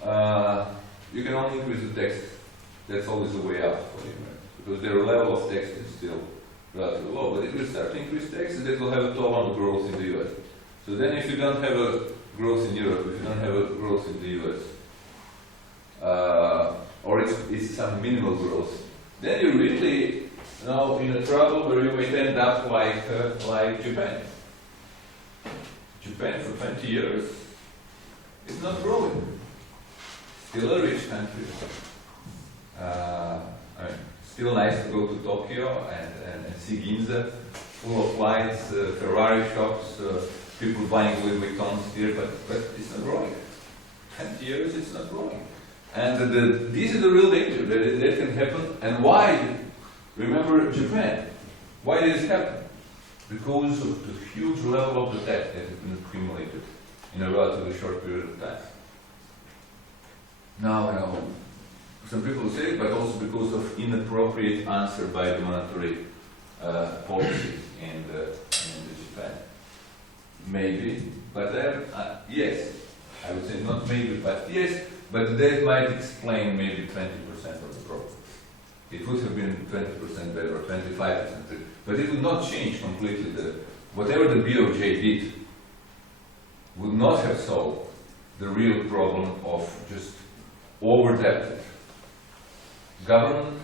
you can only increase the text. That's always the way out for you, right? Because their level of text is still relatively low. But if you start to increase text, that will have a toll on the growth in the US. So then if you don't have a growth in Europe, if you don't have a growth in the US, or it's some minimal growth, then you're really now in a trouble where you may end up like Japan. Japan for 20 years is not growing. Still a rich country. I mean, still nice to go to Tokyo and see Ginza, full of lights, Ferrari shops, people buying Louis Vuittons here, but it's not growing. 20 years it's not growing. And this is the real danger that can happen. And why? Remember Japan. Why did it happen? Because of the huge level of the debt that has been accumulated in a relatively short period of time. Now, some people say it, but also because of inappropriate answer by the monetary policy in Japan. Maybe, but yes, I would say not maybe, but yes, but that might explain maybe 20% of the problem. It would have been 20% better, or 25% better, but it would not change completely. Whatever the BOJ did would not have solved the real problem of just over-debted government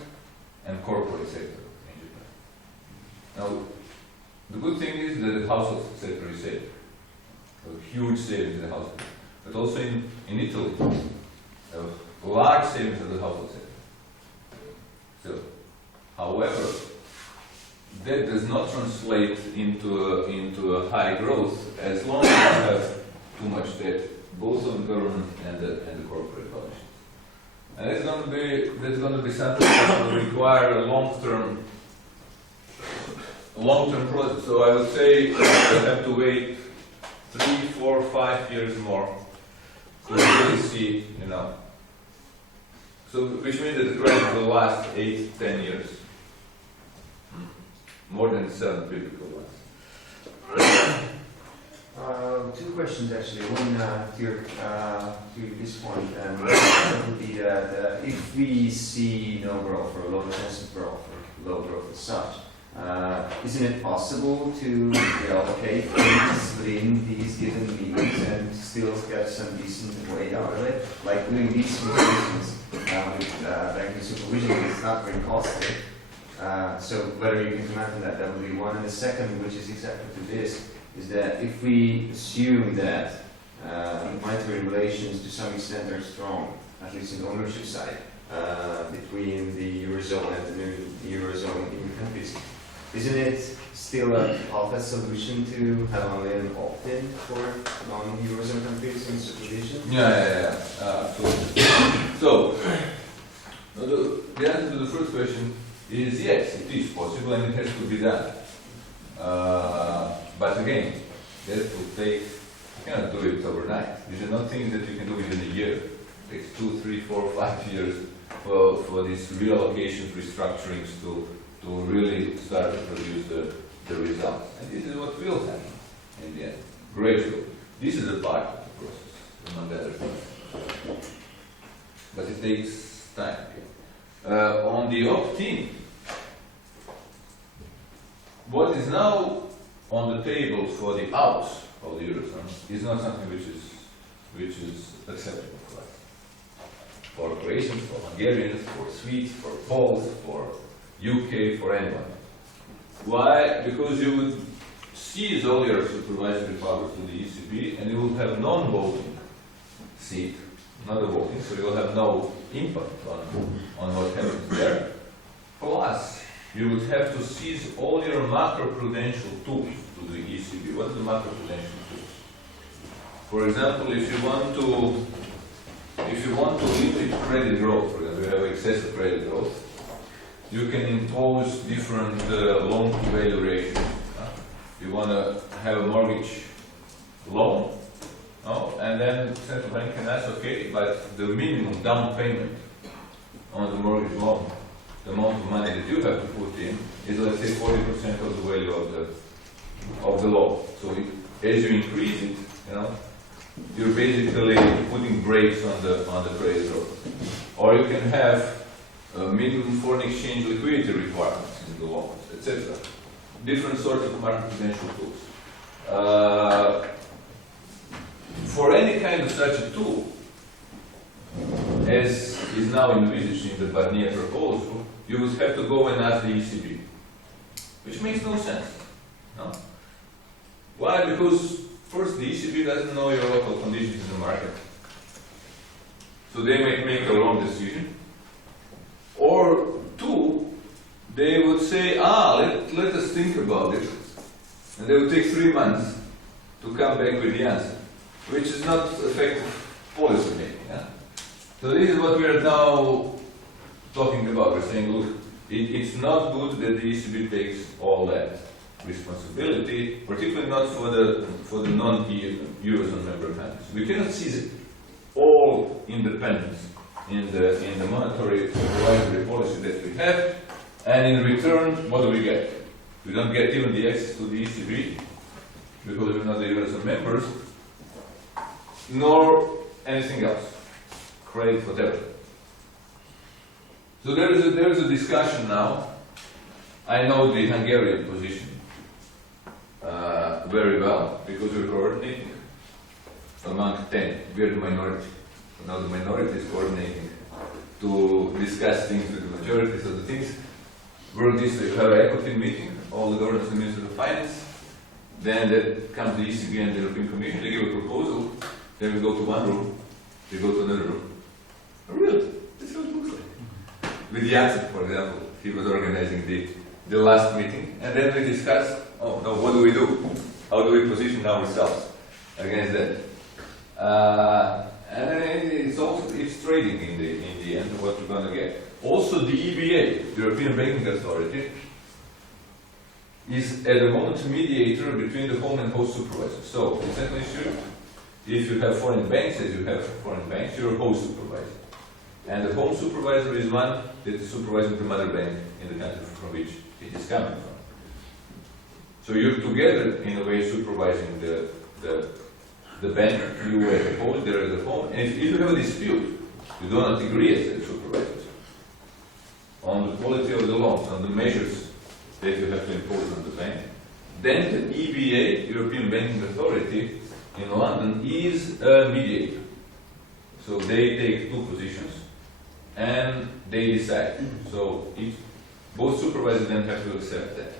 and corporate sector in Japan. Now, the good thing is that the household sector is safe. Huge savings in the household. But also in Italy, large savings in the household sector. So, however, that does not translate into a high growth as long as you have too much debt, both on the government and the corporate functions. And that's going to be something that will require a long-term process. So I would say we'll have to wait 3, 4, 5 years more to really see, So, which means that the credit will last 8, 10 years. More than 7 biblical ones. 2 questions actually. One to this point, that would be that if we see no growth or low intensive growth or low growth as such, isn't it possible to reallocate things within these given needs and still get some decent way out of it? Like doing these simulations with banking supervision is not very costly. So whether you can comment on that, that would be one. And the second, which is exactly to this, is that if we assume that monetary relations to some extent are strong, at least in the ownership side, between the Eurozone and the Eurozone in countries, isn't it still a half solution to have only an opt-in for non-Eurozone countries in supervision? Yeah, absolutely. So, the answer to the first question is yes, it is possible and it has to be done. But again, that will take, you cannot do it overnight. These are not things that you can do within a year. It takes 2, 3, 4, 5 years for these reallocations, restructurings to really start to produce the results. And this is what will happen in the end, gradually. This is a part of the process, among other things. But it takes time. On the opt-in, what is now on the table for the outs of the Eurozone is not something which is acceptable for us. For Croatians, for Hungarians, for Swedes, for Poles, for UK, for anyone. Why? Because you would seize all your supervisory powers to the ECB and you will have non-voting seat, not a voting, so you will have no impact on what happens there. Plus, you would have to seize all your macroprudential tools to the ECB. What are the macroprudential tools? For example, if you want to limit credit growth, for example, you have excessive credit growth, you can impose different loan-to-value ratios. You want to have a mortgage loan, and then the central bank can ask, okay, but the minimum down payment on the mortgage loan, the amount of money that you have to put in, is, let's say, 40% of the value of the loan. So as you increase it, you're basically putting brakes on the credit growth. Or you can have minimum foreign exchange liquidity requirements in the loans, etc. Different sorts of market prudential tools. For any kind of such a tool, as is now envisaged in the Barnier proposal, you would have to go and ask the ECB, which makes no sense. No? Why? Because first, the ECB doesn't know your local conditions in the market, so they might make a wrong decision. Or two, they would say, let us think about it, and they would take 3 months to come back with the answer, which is not effective policy making. Yeah? So this is what we are now talking about. We're saying, look, it's not good that the ECB takes all that responsibility, particularly not for the non-Eurozone member countries. We cannot seize all independence in the monetary supervisory policy that we have, and in return, what do we get? We don't get even the access to the ECB because we're not the Eurozone members, nor anything else, credit, whatever. So there is a discussion now. I know the Hungarian position very well because we're coordinating among 10. We're the minority. So now the minority is coordinating to discuss things with the majority. So the things work this way. You have an equity meeting, all the governors and ministers of finance. Then that comes the ECB and the European Commission. They give a proposal. Then we go to one room. We go to another room. Really? This is what it looks like. With Vujcic, for example, he was organizing the last meeting, and then we discussed, oh no, what do we do? How do we position ourselves against that? And then it's trading in the end, what we're going to get. Also, the EBA, the European Banking Authority, is at the moment a mediator between the home and host supervisors. So, essentially, if you have foreign banks, as you have foreign banks, you're a host supervisor. And the home supervisor is one that is supervising the mother bank in the country from which it is coming from. So you're together, in a way, supervising the bank, you as a host, there as a home. And if you have a dispute, you do not agree as a supervisor on the quality of the loans, on the measures that you have to impose on the bank, then the EBA, European Banking Authority, in London, is a mediator. So they take two positions and they decide. So both supervisors then have to accept that.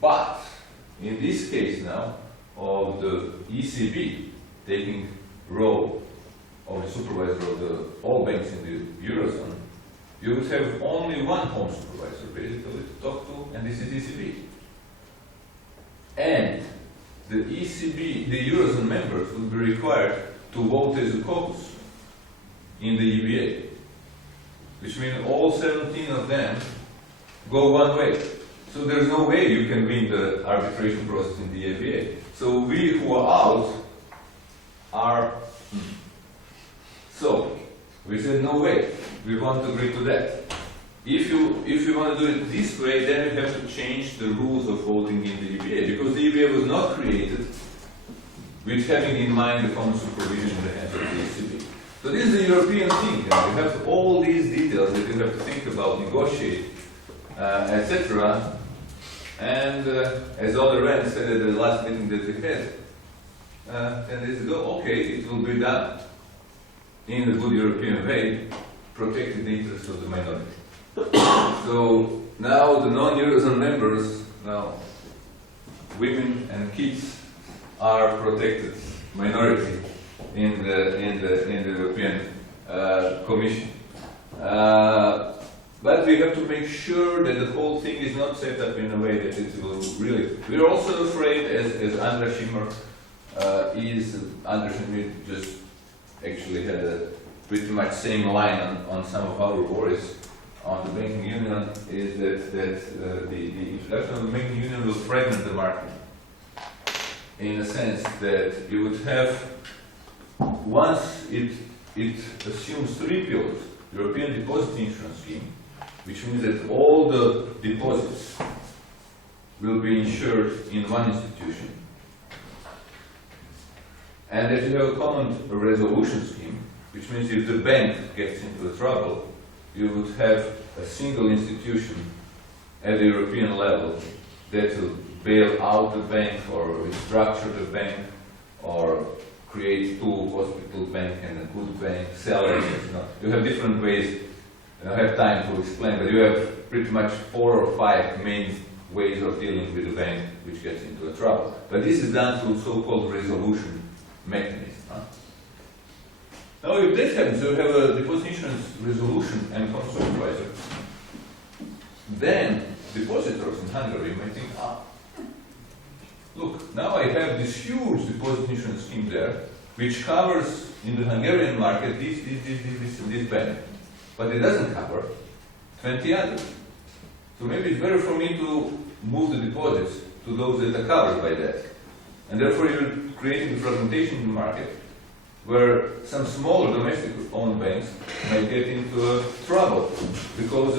But in this case now, of the ECB taking role of the supervisor of all banks in the Eurozone, you would have only one home supervisor basically to talk to, and this is ECB. And the ECB, the Eurozone members, will be required to vote as a caucus in the EBA, which means all 17 of them go one way. So there's no way you can win the arbitration process in the EBA. So we who are out are... So we said no way, we want to agree to that. If you want to do it this way, then you have to change the rules of voting in the EBA, because the EBA was not created with having in mind the common supervision in the hands of the ECB. So this is a European thing. You have all these details that you have to think about, negotiate, etc. And as Olli Rehn said at the last meeting that we had 10 days ago, okay, it will be done in a good European way, protecting the interests of the minority. So now the non-Eurozone members, now women and kids, are protected minority in the European Commission. But we have to make sure that the whole thing is not set up in a way that it will really... We're also afraid, as Andras Schimmer Andras Schimmer just actually had a pretty much same line on some of our worries on the banking union, is that the introduction of the banking union will fragment the market, in a sense that you would have, once it assumes three pillars: European Deposit Insurance Scheme, which means that all the deposits will be insured in one institution. and that you have a common resolution scheme, which means if the bank gets into trouble, you would have a single institution at the European level that will bail out the bank or restructure the bank or create two hospital bank and a good bank, salaries, you have different ways. I don't have time to explain, but you have pretty much 4 or 5 main ways of dealing with a bank which gets into a trouble. But this is done through so-called resolution mechanism. Now, if this happens, you have a deposit insurance resolution and supervisor, then depositors in Hungary may think, look, now I have this huge deposit insurance scheme there, which covers in the Hungarian market this bank, but it doesn't cover 20 others. So maybe it's better for me to move the deposits to those that are covered by that. And therefore you're creating a fragmentation in the market where some smaller domestic owned banks may get into trouble because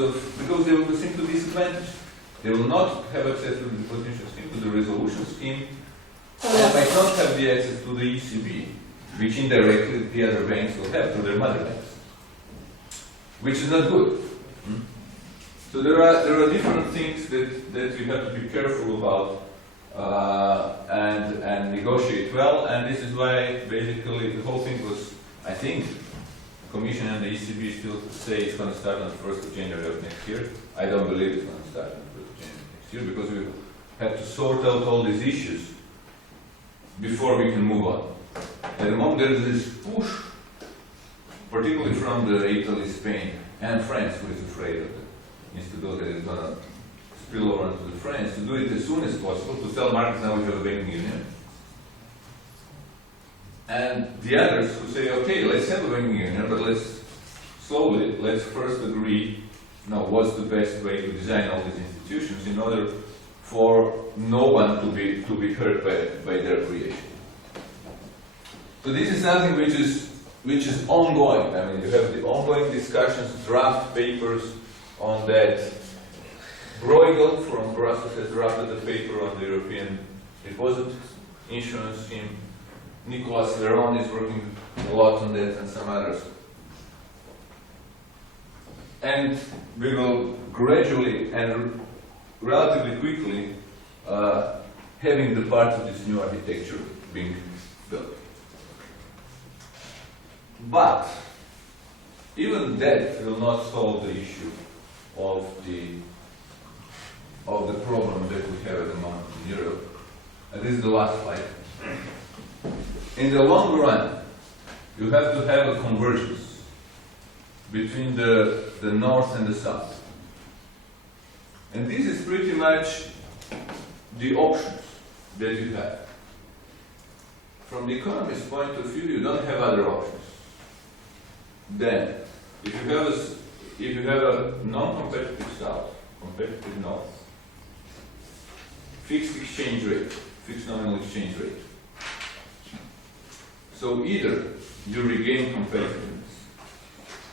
they will be simply disadvantaged. They will not have access to the deposit insurance scheme, to the resolution scheme, and they might not have the access to the ECB, which indirectly the other banks will have to their mother banks, which is not good. So there are different things that you have to be careful about and negotiate well, and this is why basically the whole thing was, I think, the Commission and the ECB still say it's going to start on the 1st of January of next year. I don't believe it's going to start on the 1st of January next year because we have to sort out all these issues before we can move on. At the moment there is this push, particularly from the Italy, Spain, and France, who is afraid of the instability that is going to spill over into the France, to do it as soon as possible, to tell markets now we have a banking union. And the others who say, okay, let's have a banking union, but let's first agree, what's the best way to design all these institutions in order for no one to be hurt by their creation. So this is something which is ongoing. I mean, you have the ongoing discussions, draft papers on that. Bruegel from Brussels has drafted a paper on the European deposit insurance scheme. Nicolas Veron is working a lot on that, and some others. And we will gradually and relatively quickly having the parts of this new architecture being built. But even that will not solve the issue of the problem that we have at the moment in Europe. And this is the last slide. In the long run, you have to have a convergence between the north and the south. And this is pretty much the options that you have. From the economist's point of view, you don't have other options. Then, if you have a non-competitive south, competitive north, fixed exchange rate, fixed nominal exchange rate. So either you regain competitiveness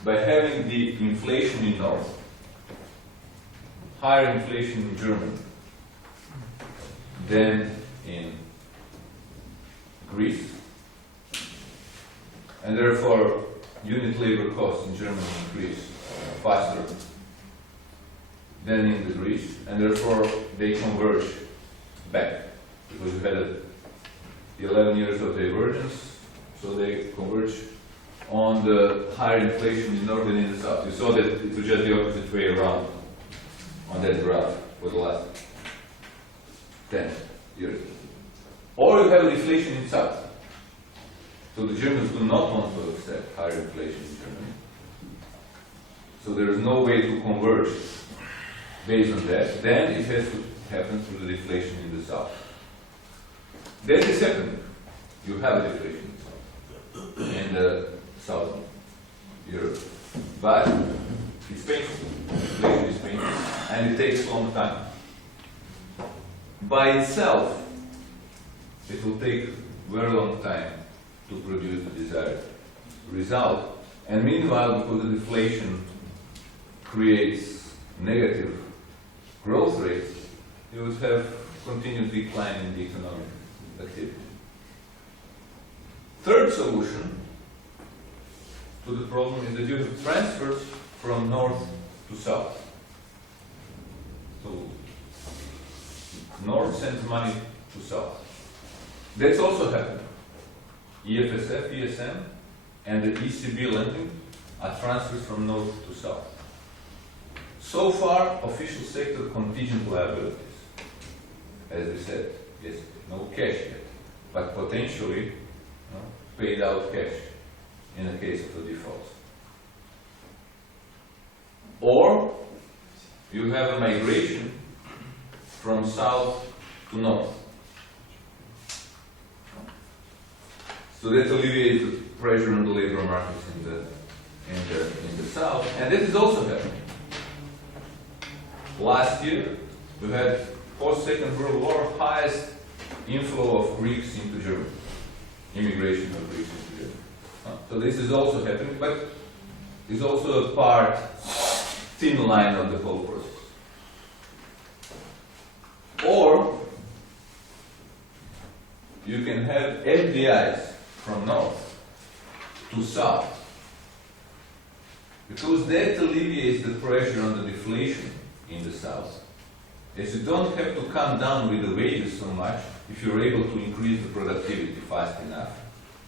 by having the inflation in north, higher inflation in Germany than in Greece, and therefore unit labor costs in Germany increase faster than in the Greece, and therefore they converge back, because you had the 11 years of divergence, so they converge on the higher inflation in north and in the south. You saw that it was just the opposite way around on that graph for the last 10 years. Or you have deflation in south. So the Germans do not want to accept higher inflation in Germany. So there is no way to converge based on that. Then it has to happen through the deflation in the south. That is happening. You have a deflation in the southern Europe. But it's painful. Inflation is painful. And it takes a long time. By itself, it will take a very long time to produce the desired result. And meanwhile, because the deflation creates negative growth rates, you would have continued decline in the economic activity. Third solution to the problem is that you have transfers from north to south. So north sends money to south. That's also happened. EFSF, ESM, and the ECB lending are transfers from north to south. So far, official sector contingent liabilities, as we said, yes, no cash yet, but potentially paid out cash in the case of a default. Or you have a migration from south to north. So that alleviates the pressure on the labor markets in the south, and that is also happening. Last year, we had post-Second World War highest inflow of Greeks into Germany, immigration of Greeks into Germany. So this is also happening, but it's also a part, thin line of the whole process. Or you can have FDIs from north to south, because that alleviates the pressure on the deflation in the south, as you don't have to come down with the wages so much if you're able to increase the productivity fast enough,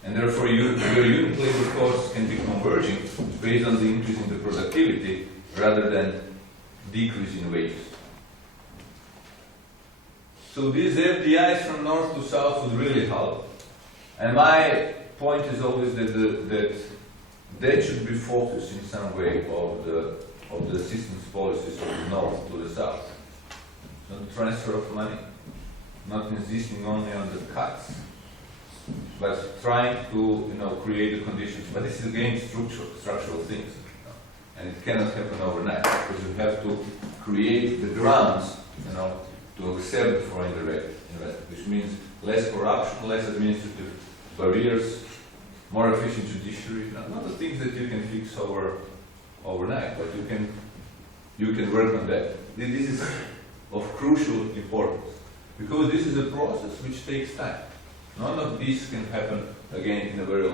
and therefore your unit labor costs can be converging based on the increase in the productivity rather than decrease in wages. So these FDIs from north to south would really help, and my point is always that should be focused in some way of the assistance policies from the north to the south. So the transfer of money, not insisting only on the cuts, but trying to create the conditions. But this is again structural things, and it cannot happen overnight, because you have to create the grounds, to accept foreign direct investment, which means less corruption, less administrative barriers, more efficient judiciary. Not the things that you can fix overnight, but you can work on that. This is of crucial importance, because this is a process which takes time. None of this can happen again in a very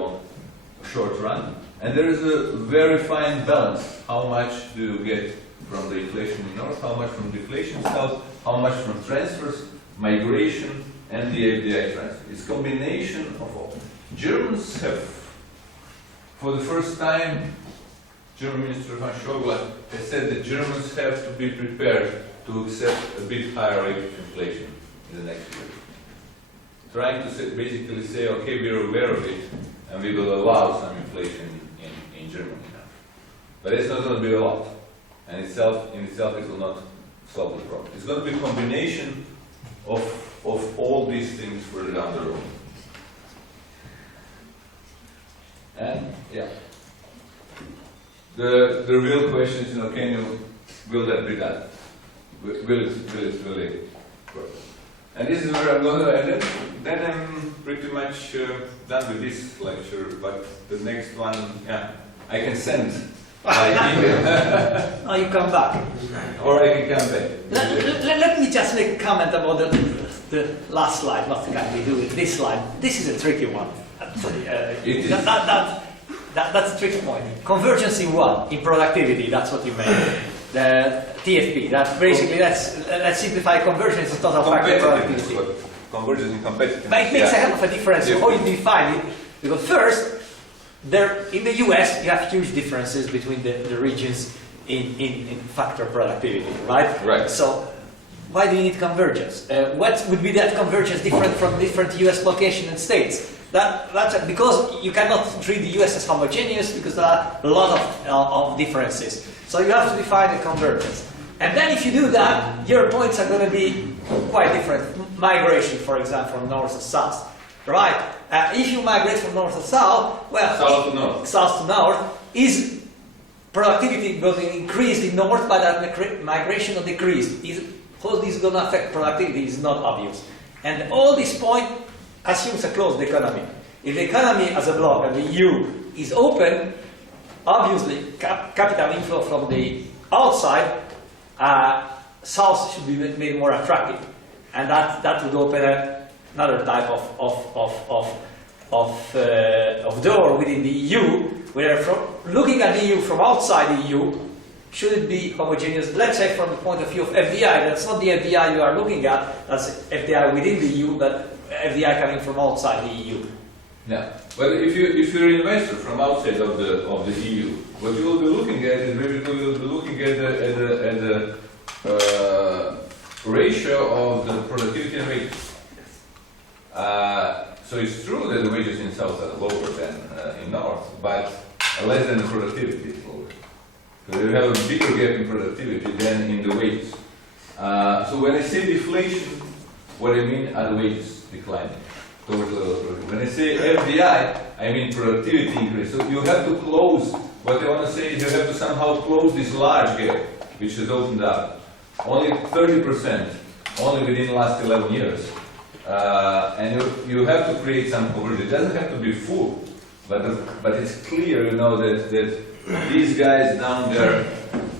short run, and there is a very fine balance. How much do you get from the inflation in north, how much from deflation south, how much from transfers, migration, and the FDI transfer. It's a combination of all. Germans have, for the first time, German Minister von Schäuble has said that Germans have to be prepared to accept a bit higher rate of inflation in the next year. Trying to basically say, okay, we are aware of it, and we will allow some inflation in Germany now. But it's not going to be a lot, and in itself it will not solve the problem. It's going to be a combination of all these things further down the road. And yeah, the real question is, will that be done? Will it really work? And this is where I'm going to end it. Then I'm pretty much done with this lecture, but the next one, I can send by email. Oh, you come back. Or I can come back. Let me just make a comment about the last slide. What can we do with this slide? This is a tricky one. That's a tricky point. Convergence in what? In productivity, that's what you meant. The TFP, that basically, let's simplify, convergence is total factor productivity. Convergence in competitiveness. But it makes a hell of a difference how you define it. Because first, in the US, you have huge differences between the regions in factor productivity, right? Right. So, why do you need convergence? What would be that convergence different from different US locations and states? That's because you cannot treat the US as homogeneous, because there are a lot of differences. So you have to define a convergence. And then if you do that, your points are going to be quite different. Migration, for example, from north to south. Right? If you migrate from north to south, well, south to north, is productivity going to increase in north by that migration or decrease? How this is going to affect productivity is not obvious. And all this point assumes a closed economy. If the economy as a bloc and the EU is open, obviously capital inflow from the outside, south should be made more attractive. And that would open another type of of door within the EU, where looking at the EU from outside the EU, should it be homogeneous? Let's say from the point of view of FDI, that's not the FDI you are looking at, that's FDI within the EU, but FDI coming from outside the EU. Yeah, but if you're an investor from outside of the EU, what you will be looking at is maybe you will be looking at the ratio of the productivity and wages. So it's true that the wages in South are lower than in North, but less than the productivity is lower. So you have a bigger gap in productivity than in the wages. So when I say deflation, what I mean are the wages declining towards the level of productivity. When I say FDI, I mean productivity increase. So you have to close, what I want to say is you have to somehow close this large gap, which has opened up. Only 30%, only within the last 11 years. And you have to create some convergence. It doesn't have to be full, but it's clear, you know, that these guys down there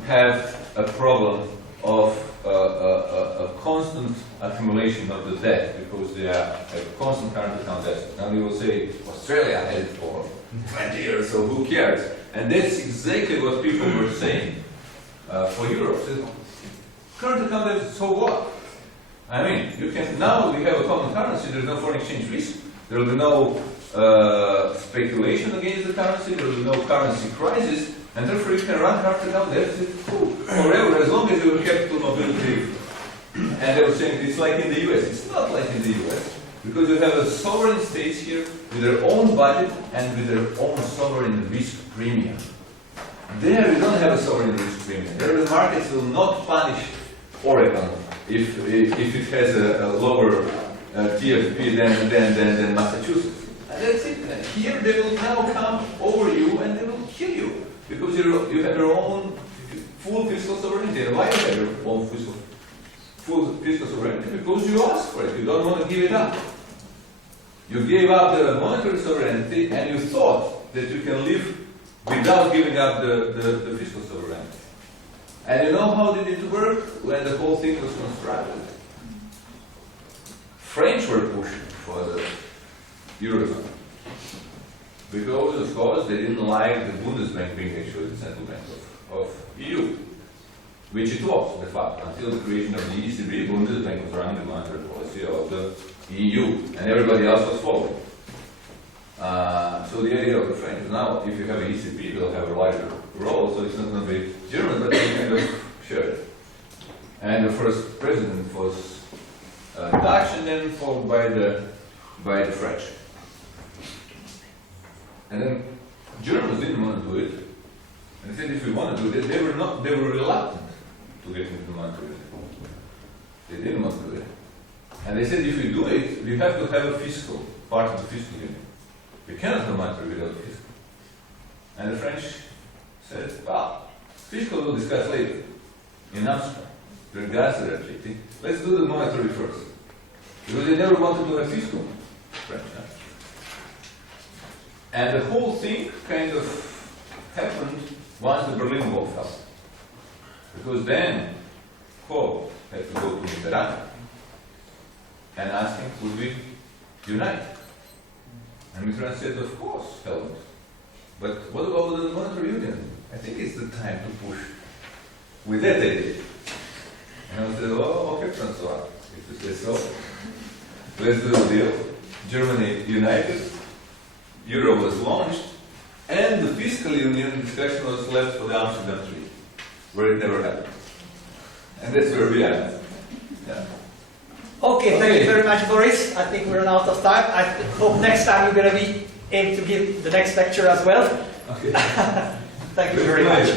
have a problem of a constant accumulation of the debt because they are a constant current account deficit. Now you will say Australia had it for 20 years, so who cares? And that's exactly what people were saying for Europe. So, current account deficit, so what? I mean, you can now we have a common currency. There's no foreign exchange risk. There will be no speculation against the currency. There will be no currency crisis, and therefore you can run current account deficit forever as long as you have capital mobility. And they were saying it's like in the U.S. It's not like in the U.S. because you have a sovereign states here with their own budget and with their own sovereign risk premium. There you don't have a sovereign risk premium. There the markets will not punish Oregon if it has a lower TFP than Massachusetts. And that's it. And here they will now come over you and they will kill you because you have your own full fiscal sovereignty. And why do you have your own full fiscal sovereignty? Because you asked for it. You don't want to give it up. You gave up the monetary sovereignty and you thought that you can live without giving up the fiscal sovereignty. And you know how did it work when the whole thing was constructed? French were pushing for the Eurozone. Because, of course, they didn't like the Bundesbank being actually the central bank of EU. Which it was, de facto. Until the creation of the ECB, Bundesbank was running the monetary policy of the EU. And everybody else was following. So the idea of the French is now, if you have an ECB, they'll have a larger role, so it's not going to be German, but they kind of share it. And the first president was Dutch, and then followed by the French. And then Germans didn't want to do it, and they said if we want to do it, they were reluctant to get into the monetary union. They didn't want to do it, and they said if we do it, we have to have a fiscal part of the fiscal union. We cannot have monetary without a fiscal. And the French said, well, fiscal we'll discuss later. In Amsterdam, regards to that treaty, let's do the monetary first. Because they never wanted to have fiscal. French, huh? And the whole thing kind of happened once the Berlin Wall fell. Because then Kohl had to go to Mitterrand and ask him, could we unite? And Mitterrand said, of course, Helmut. But what about the monetary union? I think it's the time to push with that idea. And I said, oh, okay, Francois, if you say so, let's do a deal. Germany united, Euro was launched, and the fiscal union discussion was left for the Amsterdam Treaty, where it never happened. And that's where we are. Yeah. Okay, thank you very much, Boris. I think we're out of time. I hope next time you're going to be able to give the next lecture as well. Okay. Thank you very much.